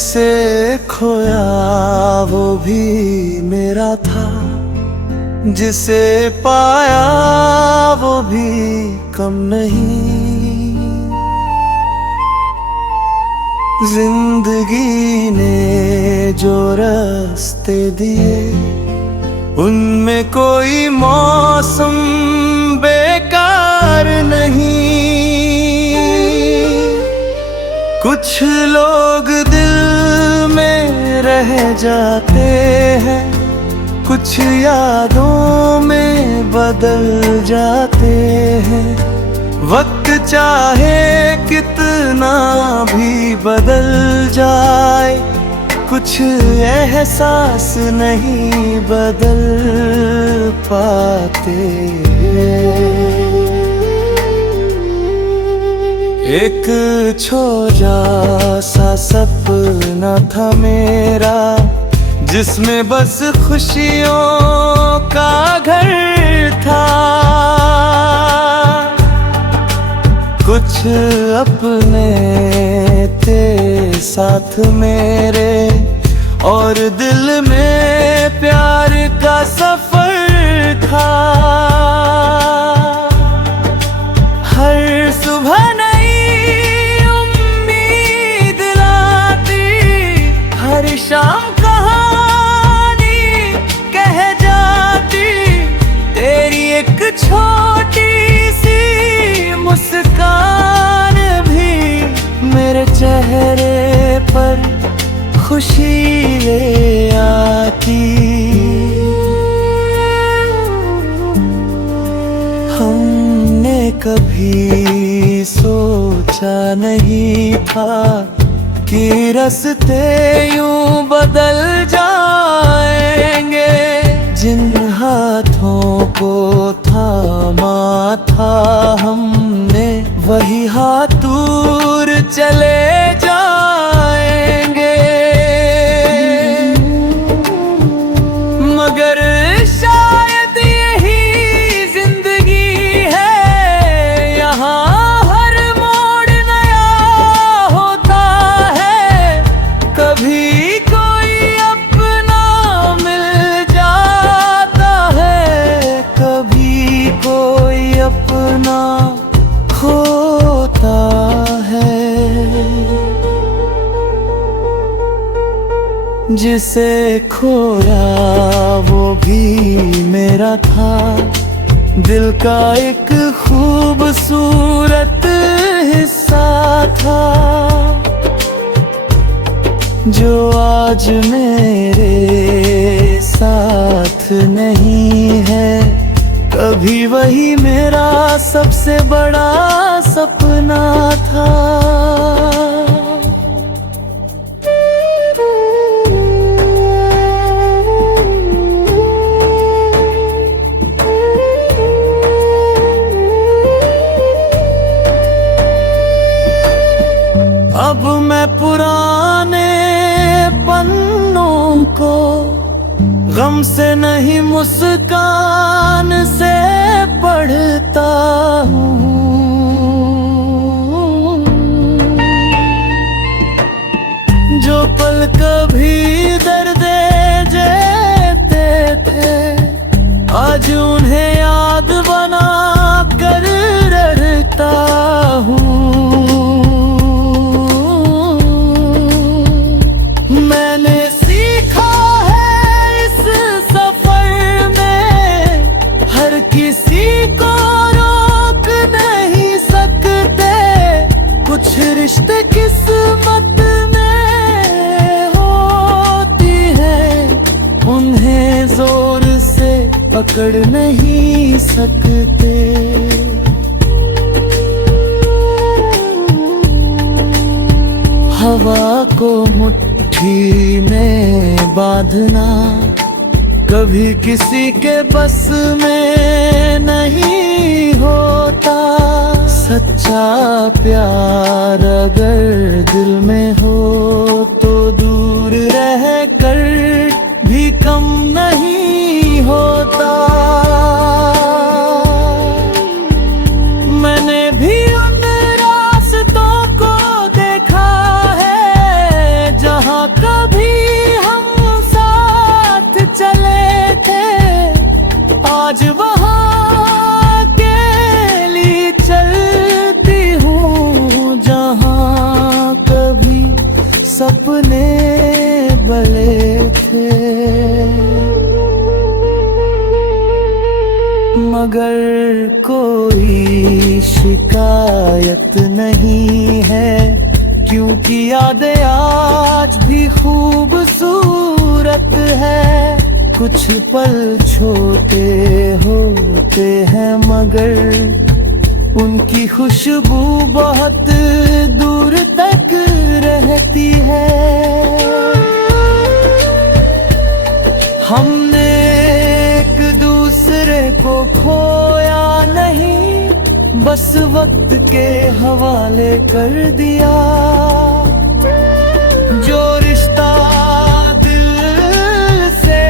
जिसे खोया वो भी मेरा था, जिसे पाया वो भी कम नहीं। जिंदगी ने जो रास्ते दिए उनमें कोई मौसम बेकार नहीं। कुछ लोग दिल में रह जाते हैं, कुछ यादों में बदल जाते हैं। वक्त चाहे कितना भी बदल जाए, कुछ एहसास नहीं बदल पाते। एक छोटा सा सपना था मेरा, जिसमें बस खुशियों का घर था। कुछ अपने थे साथ मेरे, और दिल में प्यार का सफर था। हर सुबह नई उम्मीद लाती, हर शाम कहानी कह जाती। तेरी एक छोटी सी मुस्कान भी मेरे चेहरे पर खुशी ले आती। हमने कभी सोचा नहीं था कि रास्ते यूं बदल जाएंगे। जिन हाथों को थामा था हमने, वही हाथ दूर चले जाएंगे। मगर शायद यही जिंदगी है, यहाँ हर मोड़ नया होता है। कभी कोई अपना मिल जाता है, कभी कोई अपना होता है। जिसे खोया वो भी मेरा था, दिल का एक खूबसूरत हिस्सा था। जो आज मेरे साथ नहीं है, कभी वही मेरा सबसे बड़ा सपना था। अब मैं पुराने पन्नों को गम से नहीं मुस्कान से पढ़ता हूँ। जो पल कभी दर्द देते थे, आज उन्हें याद बना कर रहता हूँ। मैंने सीखा है इस सफर में, हर किसी को रोक नहीं सकते। कुछ रिश्ते किस्मत में होती है, उन्हें जोर से पकड़ नहीं सकते। हवा को मुट्ठी में बांधना कभी किसी के बस में नहीं होता। सच्चा प्यार अगर दिल में हो तो दूर रह कर भी कम नहीं होता। मैंने भी उन रास्तों को देखा है जहां थे, मगर कोई शिकायत नहीं है, क्योंकि यादें आज भी खूबसूरत है। कुछ पल छोटे होते हैं मगर उनकी खुशबू बहुत दूर तक रहती है। हमने एक दूसरे को खोया नहीं, बस वक्त के हवाले कर दिया। जो रिश्ता दिल से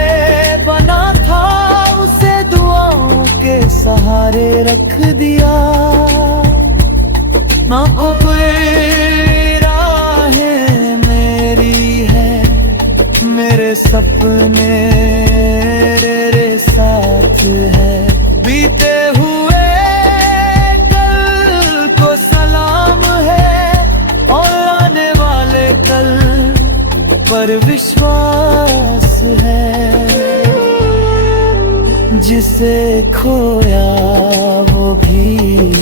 बना था उसे दुआओं के सहारे रख दिया। ना कोई राहें मेरी है, मेरे सपने तेरे साथ है। बीते हुए कल को सलाम है और आने वाले कल पर विश्वास है। जिसे खोया वो भी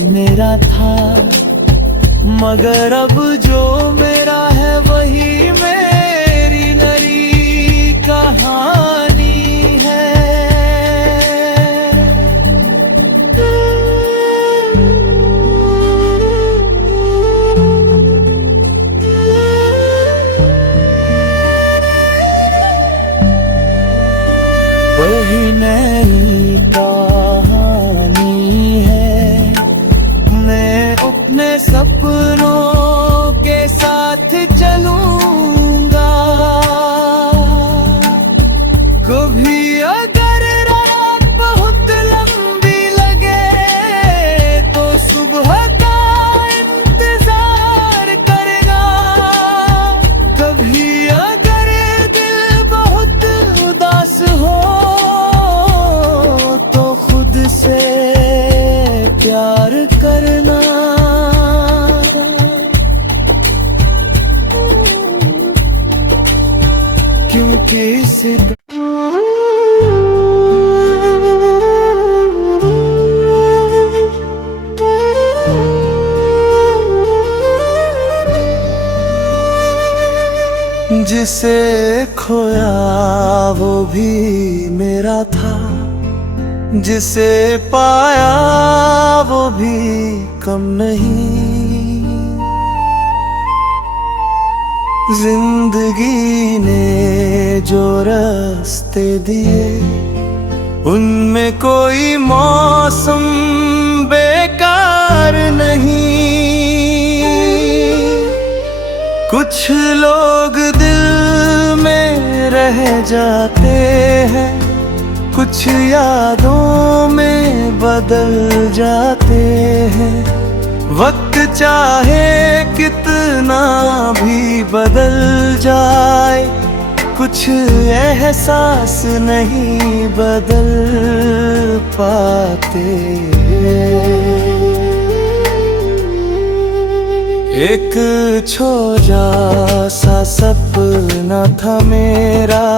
मेरा था, मगर अब जो मेरा है वही मेरी नई कहानी है। वही नई कहानी है, मैं अपने सपनों के साथ चलूंगा। कभी अगर रात बहुत लंबी लगे तो सुबह का इंतजार करेगा। कभी अगर दिल बहुत उदास हो तो खुद से प्यार करना। क्योंकि इस जिसे खोया वो भी मेरा था, जिसे पाया वो भी कम नहीं। जिंदगी ने जो रास्ते दिए उनमें कोई मौसम बेकार नहीं। कुछ लोग दिल में रह जाते हैं, कुछ यादों में बदल जाते हैं। वक्त चाहे कितना भी बदल जाए, कुछ एहसास नहीं बदल पाते। एक छोटा सा सपना था मेरा,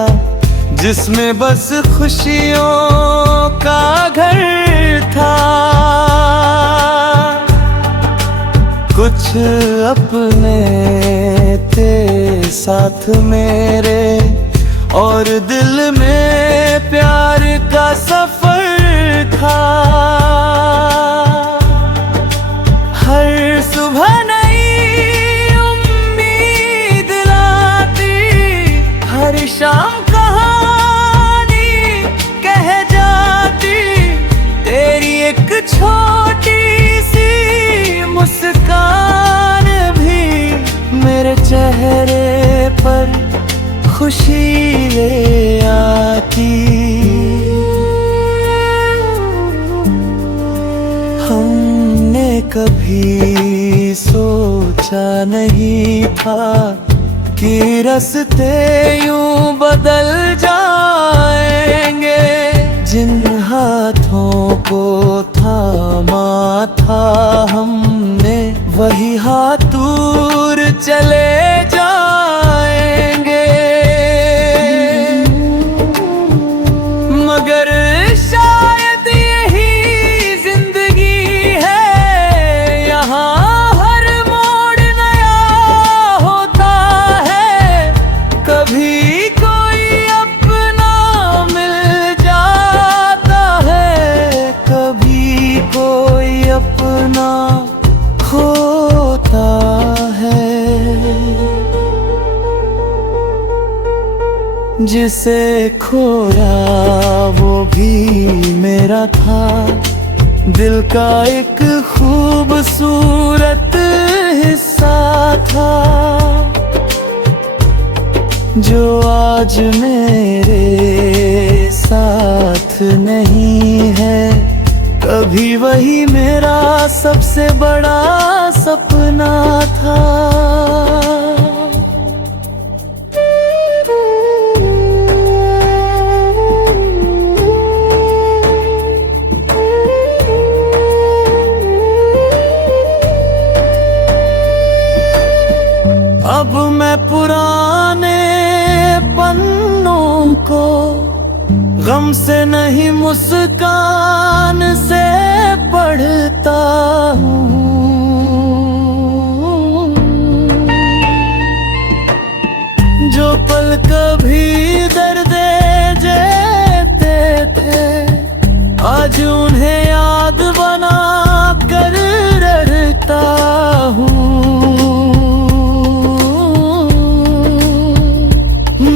जिसमें बस खुशियों का घर था। कुछ अपने थे साथ मेरे और दिल में प्यार का सफर था। हर सुबह नई उम्मीद लाती, हर शाम कहानी कह जाती। तेरी एक छोटी सी मुस्कान भी मेरे चेहरे पर खुशी ले आती। हमने कभी सोचा नहीं था कि रास्ते यूं बदल जाएंगे। जिन हाथों को थामा था हमने, वही हाथ दूर चले जाएंगे। जिसे खोया वो भी मेरा था, दिल का एक खूबसूरत हिस्सा था, जो आज मेरे साथ नहीं है। कभी वही मेरा सबसे बड़ा सपना था। अब मैं पुराने पन्नों को गम से नहीं मुस्कान से पढ़ता हूँ। जो पल कभी दर्द देते थे, आज उन्हें याद बना कर रहता हूँ।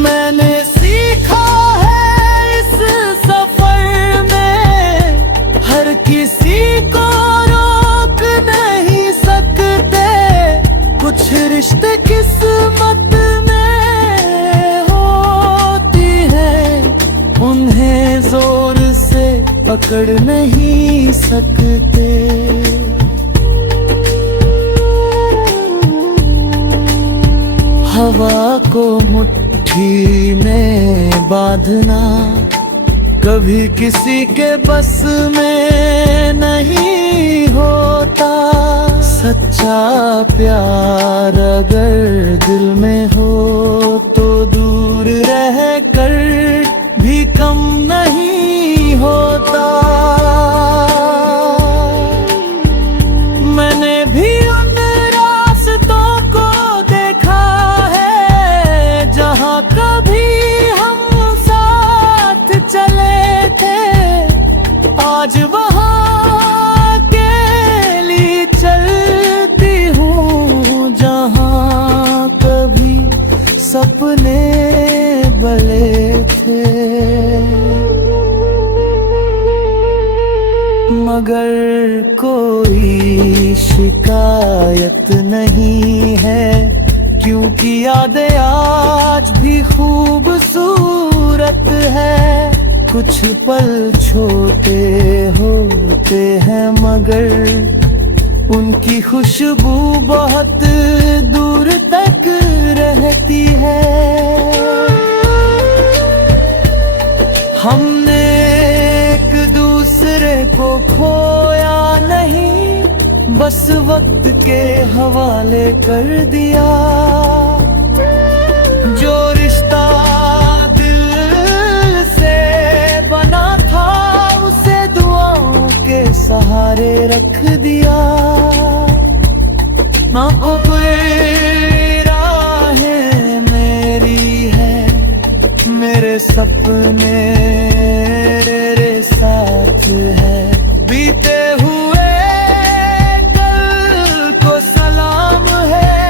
मैंने सीखा है इस सफर में, हर किसी को रोक नहीं सकते। कुछ रिश्ते किस्मत में होती है, उन्हें जोर से पकड़ नहीं सकते। हवा को मुट्ठी में बांधना कभी किसी के बस में नहीं होता। सच्चा प्यार अगर दिल में हो तो दूर रह कर भी कम नहीं होता। मैंने भी उन रास्तों को देखा है जहाँ कभी हम साथ चले थे। आज वहाँ के लिए चलती हूँ जहाँ कभी सपने बले थे। मगर कोई शिकायत नहीं है, क्योंकि यादें आज भी खूबसूरत है। कुछ पल छोटे होते हैं मगर उनकी खुशबू बहुत दूर तक रहती है। हमने एक दूसरे को खोया नहीं, बस वक्त के हवाले कर दिया। जो रिश्ता दिल से बना था उसे दुआओं के सहारे रख दिया। ना कोई राहें मेरी है, मेरे सपने तेरे साथ है। बीते हुए कल को सलाम है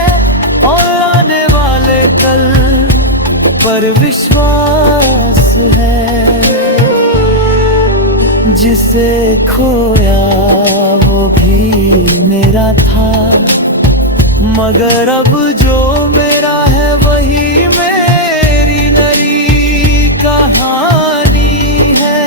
और आने वाले कल पर विश्वास है। जिसे खोया वो भी मेरा था, मगर अब जो मेरा है वही मेरी नई कहानी है।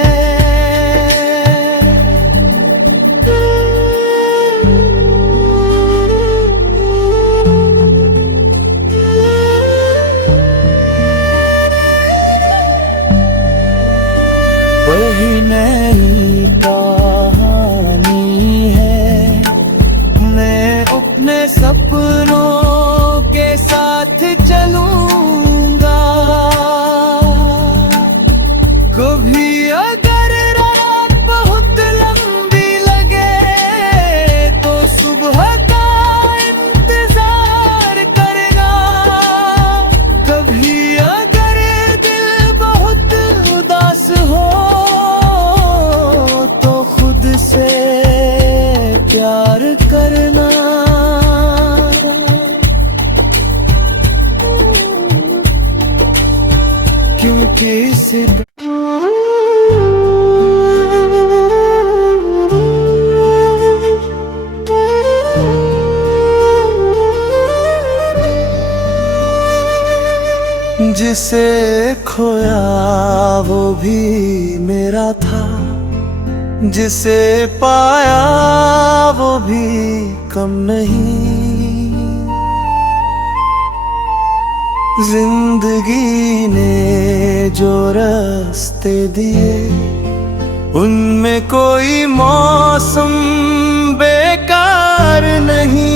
वही नई कहानी है। मैं अपने सपनों के साथ चलूंगा। कभी अगर रात बहुत लंबी लगे तो सुबह का इंतजार करेगा। कभी अगर दिल बहुत उदास हो तो सितम। जिसे खोया वो भी मेरा था, जिसे पाया वो भी कम नहीं। जिंदगी ने जो रास्ते दिए उनमें कोई मौसम बेकार नहीं।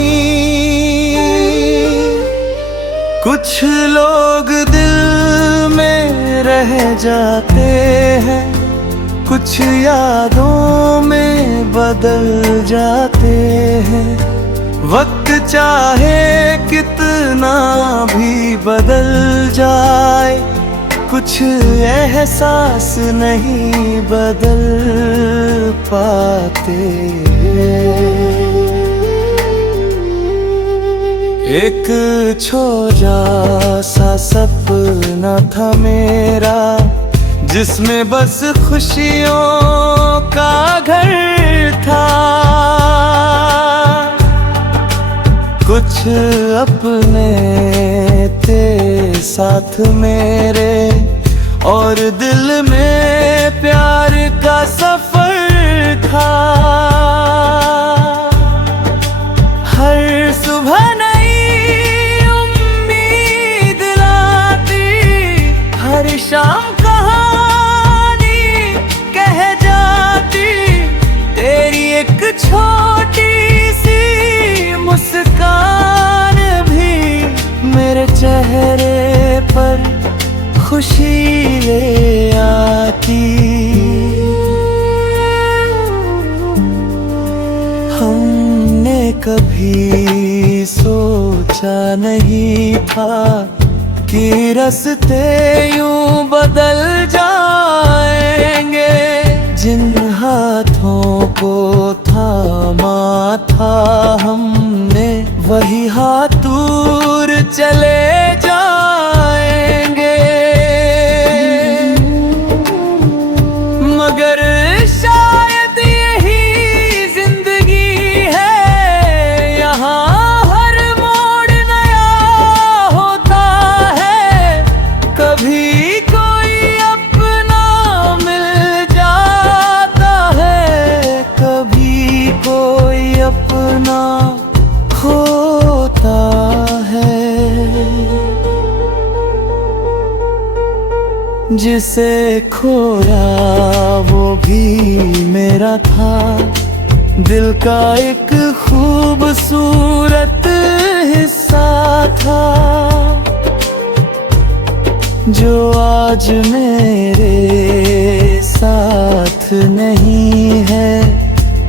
कुछ लोग दिल में रह जाते हैं, कुछ यादों में बदल जाते हैं। वक्त चाहे कितना भी बदल जाए, कुछ एहसास नहीं बदल पाते। एक छोटा सा सपना था मेरा, जिसमें बस खुशियों का घर था। कुछ अपने थे साथ मेरे, और दिल में प्यार का सफर था। हर सुबह नई उम्मीद लाती, हर शाम कहानी कह जाती। तेरी एक छोटी सी मुस्कान भी मेरे चेहरे पर खुशी ले आती। हमने कभी सोचा नहीं था कि रास्ते यूं बदल जाएंगे। जिन हाथों को थामा था हमने, वही हाथ दूर चले जाएंगे। मगर शायद यही जिंदगी है, यहाँ हर मोड़ नया होता है। कभी कोई अपना मिल जाता है, कभी कोई अपना होता है। जिसे खोया वो भी मेरा था, दिल का एक खूबसूरत हिस्सा था। जो आज मेरे साथ नहीं है,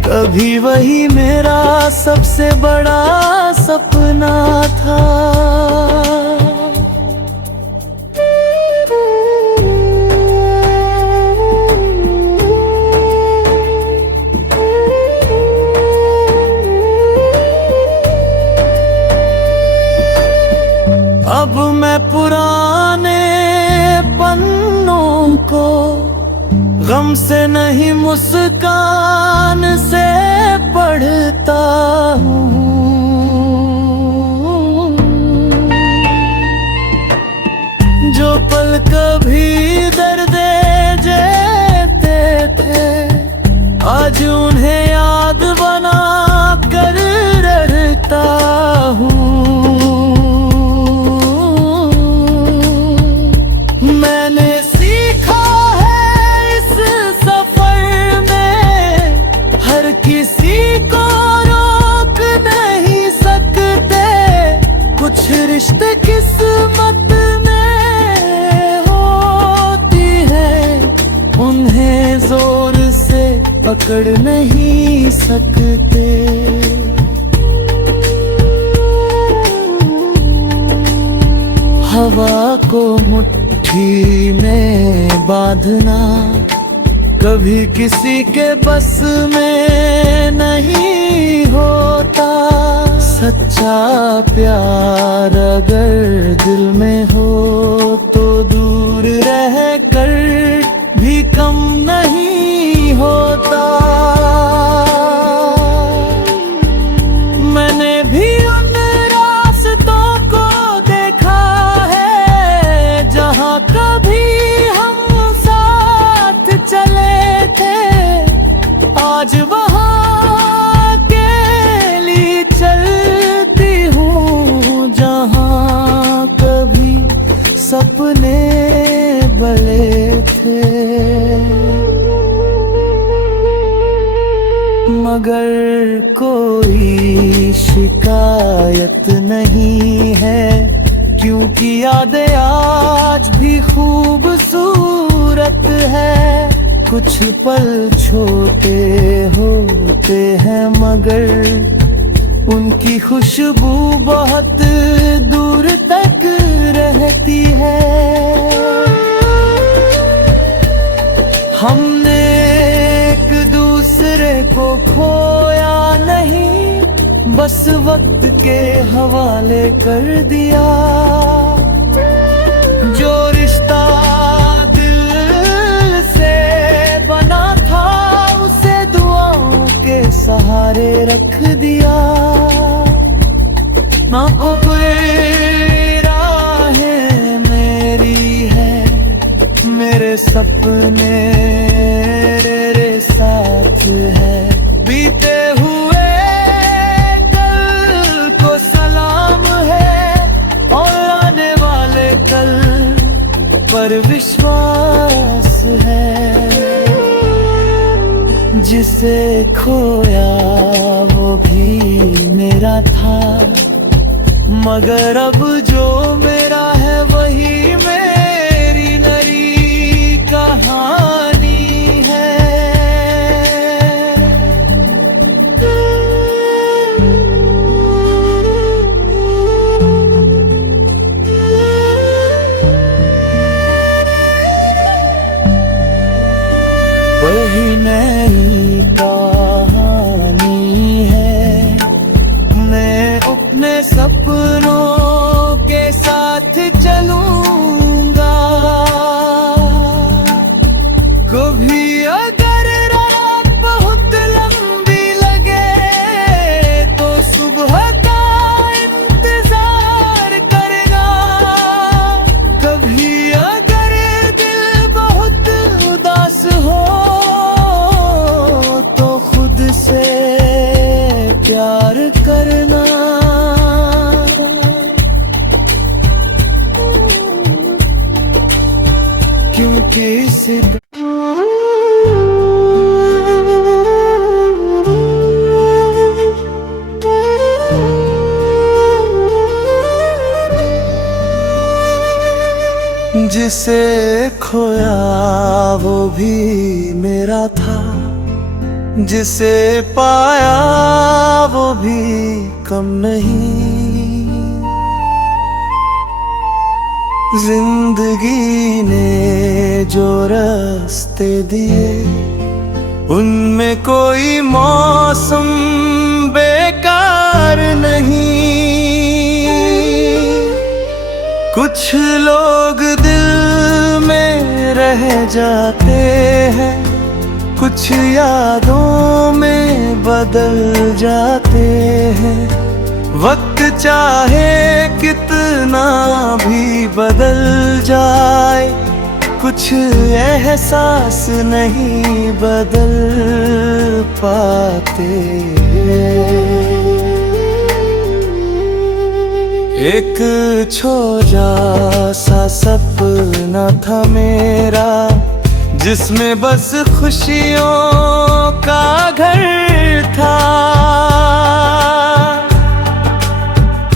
कभी वही मेरा सबसे बड़ा सपना था। अब मैं पुराने पन्नों को गम से नहीं मुस्कान से पढ़ता हूँ। जो पल कभी दर्द देते थे, आज उन्हें याद बना कर रहता हूँ। मैंने सीखा है इस सफर में, हर किसी को रोक नहीं सकते। कुछ रिश्ते किस्मत में होती है, उन्हें जोर से पकड़ नहीं सकते। हवा को मुट्ठी में बांधना कभी किसी के बस में नहीं होता। सच्चा प्यार अगर दिल में हो तो दूर रह कर मगर भी कम नहीं होता। मैंने भी उन रास्तों को देखा है जहाँ कभी हम साथ चले थे। आज वहाँ के लिए चलती हूँ जहाँ कभी सपने बले थे। मगर कोई शिकायत नहीं है, क्योंकि यादें आज भी खूबसूरत है। कुछ पल छोटे होते हैं मगर उनकी खुशबू बहुत दूर तक रहती है। हमने एक दूसरे को खोया नहीं, बस वक्त के हवाले कर दिया। जो रिश्ता दिल से बना था उसे दुआओं के सहारे रख दिया। ना कोई राहें मेरी है, मेरे सपने तेरे साथ है। बीते हुए कल को सलाम है और आने वाले कल पर विश्वास है। जिसे खोया वो भी मेरा था, मगर अब जो मेरा है वही मेरी नई कहानी है। वही नई कहानी है। मैं अपने सपनों के साथ चलूंगा। कभी अगर रात बहुत लंबी लगे तो सुबह का इंतजार करेगा। कभी अगर दिल बहुत उदास हो तो खुद से प्यार करना। क्योंकि इस जिसे खोया वो भी मेरा था, जिसे पाया वो भी कम नहीं। जिंदगी ने जो रास्ते दिए उनमें कोई मौसम बेकार नहीं। कुछ लोग दिल में रह जाते हैं, कुछ यादों में बदल जाते हैं। वक्त चाहे कितना भी बदल जाए, कुछ एहसास नहीं बदल पाते। एक छोटा सा सपना था मेरा, जिसमें बस खुशियों का घर था।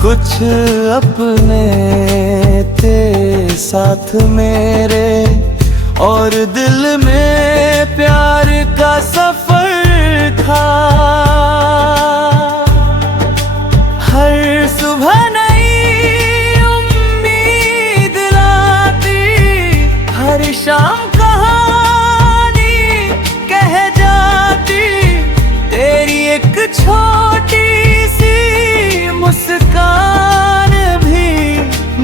कुछ अपने थे साथ मेरे, और दिल में प्यार का सफर था। हर सुबह नई उम्मीद लाती, हर शाम कहानी कह जाती। तेरी एक छोटी सी मुस्कान भी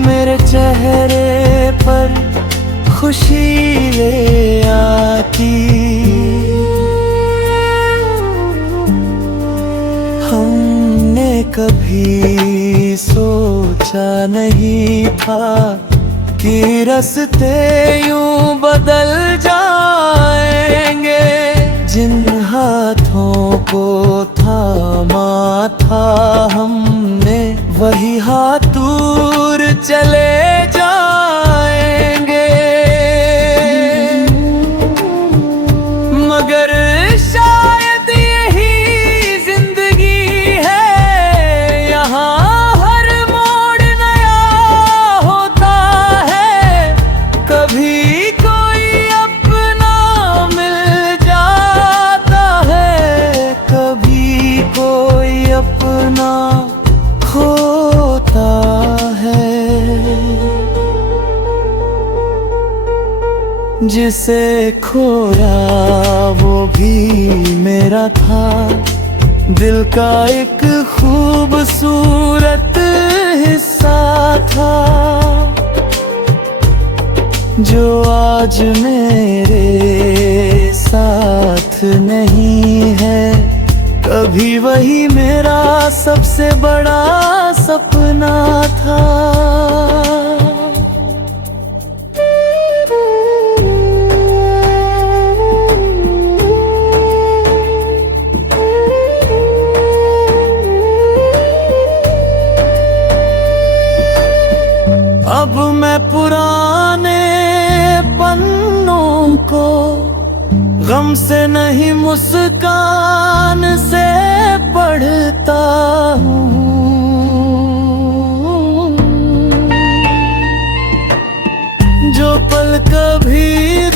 मेरे चेहरे पर खुशी खुशी ले आती। हमने कभी सोचा नहीं था कि रास्ते यूं बदल जाएंगे। जिन हाथों को थामा था हमने, वही हाथ दूर चले जाएंगे। मगर शायद यही जिंदगी है, यहाँ हर मोड़ नया होता है। कभी कोई अपना मिल जाता है, कभी कोई अपना होता है। जिसे खोया वो भी मेरा था, दिल का एक खूबसूरत हिस्सा था। जो आज मेरे साथ नहीं है, कभी वही मेरा सबसे बड़ा सपना था। अब मैं पुराने पन्नों को गम से नहीं मुस्कान से पढ़ता हूँ। जो पल कभी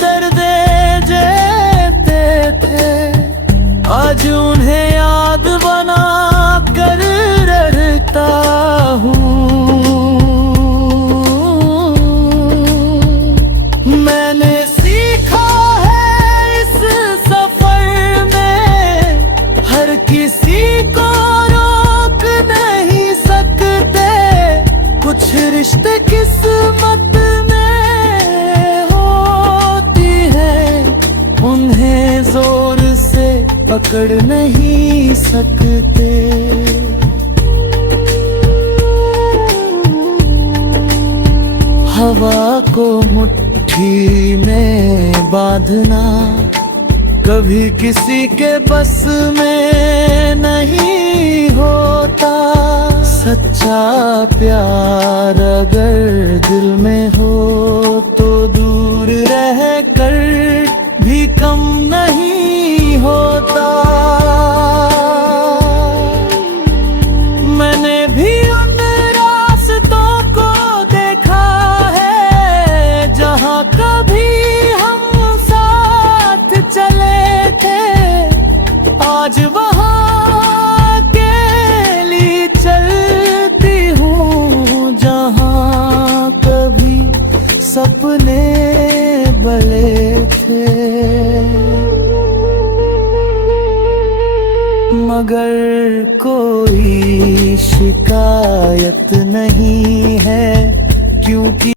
दर्द देते थे, आज उन्हें याद बना कर रहता हूँ। मैंने सीखा है इस सफर में, हर किसी को रोक नहीं सकते। कुछ रिश्ते किस्मत में होती है, उन्हें जोर से पकड़ नहीं सकते। हवा को मुट्ठी में बांधना कभी किसी के बस में नहीं होता। सच्चा प्यार अगर दिल में हो तो दूर रह कर भी कम नहीं होता। मैंने भी उन रास्तों को देखा है, जहाँ कभी हम साथ चले थे। आज वहाँ के लिए चलती हूँ, जहाँ कभी सपने बले थे। मगर कोई शिकायत नहीं है, क्योंकि